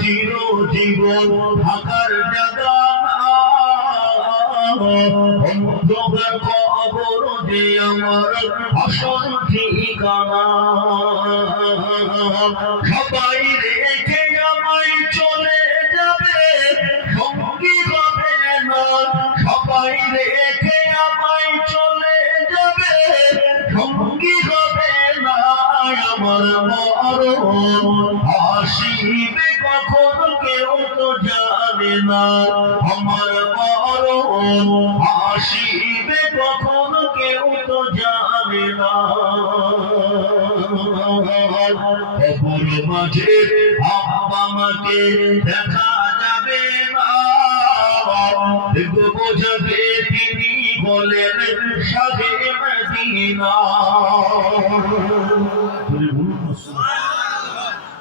চিরজীবন থাকার জায়গা অন্ধকার কবর যে আমার আসল ঠিকানা সবাই রেখে আমায় চলে যাবে সঙ্গী হবে না সবাই রেখে আমায় চলে যাবে সঙ্গী হবে না আমার মরণ আসিবে কখন কেউ তো জানে না আমার মরণ আসিবে কখন কেউ তো জানে না কবর মাঝে আব্বা মাকে দেখা যাবে না দেখবো যাবে তিনি বলেন শাহে মদিনা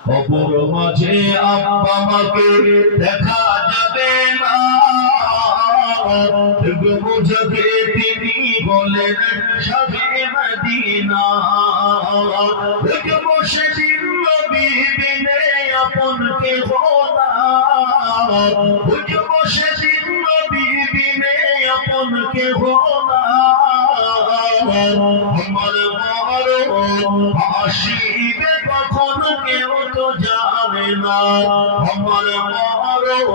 কবর মাঝে আব্বা মাকে দেখা যাবে না দেখবো যাবে তিনি বলেন শাহে মদিনা দেখবো সেদিন নবী বিনে আপন কেহ না দেখবো সেদিন নবী বিনে আপন কেহ না আমার মরণ আসিবে কখন কেউ তো জানে না আমার মরণ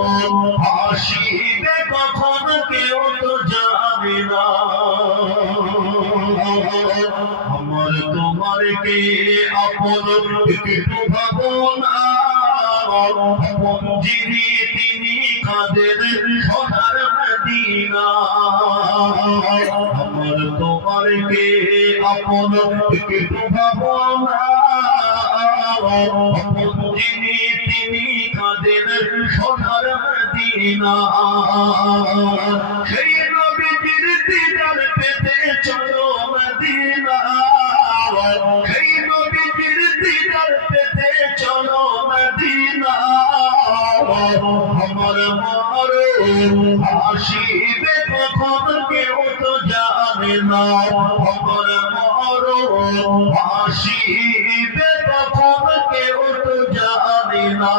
আসিবে কখন কেউ তো জানে না আমার তোমার কে আপন একটু ভাবনা আপন যিনি তিনি কাদের সোনার মদিনা আমার তোমার কে আপন একটু ভাবনা আপন যিনি তিনি কাদের সোনার মদিনা সেই নবীর দিদার পেতে চলো মদিনা সেই নবীর দিদার পেতে চলো মদিনা আমার মরণ আসিবে কখন কেউ তো জানে না আমার মরণ আসিবে কখন কেউ তো জানে না